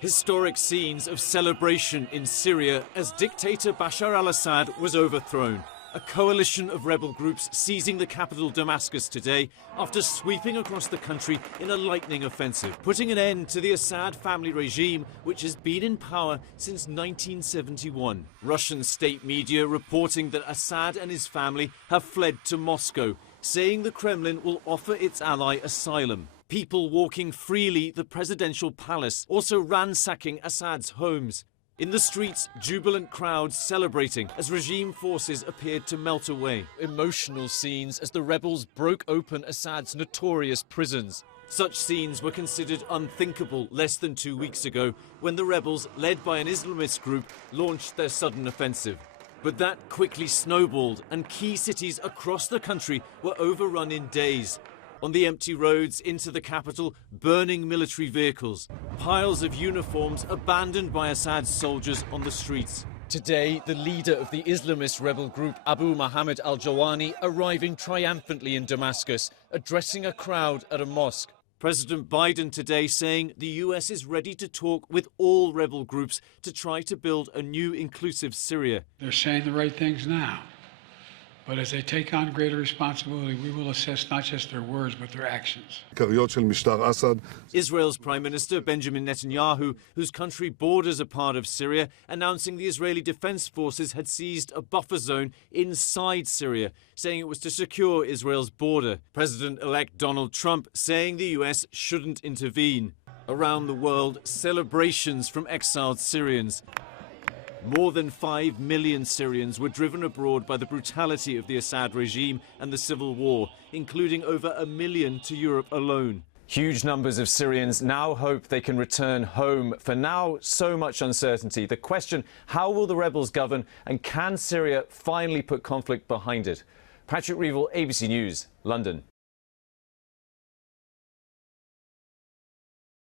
Historic scenes of celebration in Syria as dictator Bashar al-Assad was overthrown. A coalition of rebel groups seizing the capital Damascus today after sweeping across the country in a lightning offensive, putting an end to the Assad family regime, which has been in power since 1971. Russian state media reporting that Assad and his family have fled to Moscow, saying the Kremlin will offer its ally asylum. People walking freely the presidential palace, also ransacking Assad's homes. In the streets, jubilant crowds celebrating as regime forces appeared to melt away. Emotional scenes as the rebels broke open Assad's notorious prisons. Such scenes were considered unthinkable less than 2 weeks ago when the rebels, led by an Islamist group, launched their sudden offensive. But that quickly snowballed and key cities across the country were overrun in days. On the empty roads into the capital, burning military vehicles, piles of uniforms abandoned by Assad's soldiers on the streets. Today, the leader of the Islamist rebel group Abu Muhammad al-Jawani arriving triumphantly in Damascus, addressing a crowd at a mosque. President Biden today saying the US is ready to talk with all rebel groups to try to build a new inclusive Syria. They're saying the right things now. But as they take on greater responsibility, we will assess not just their words, but their actions. Israel's Prime Minister Benjamin Netanyahu, whose country borders a part of Syria, announcing the Israeli Defense Forces had seized a buffer zone inside Syria, saying it was to secure Israel's border. President-elect Donald Trump saying the US shouldn't intervene. Around the world, celebrations from exiled Syrians. More than 5 million Syrians were driven abroad by the brutality of the Assad regime and the civil war, including over 1 million to Europe alone. Huge numbers of Syrians now hope they can return home. For now, so much uncertainty. The question, how will the rebels govern, and can Syria finally put conflict behind it? Patrick Reevell, ABC News, London.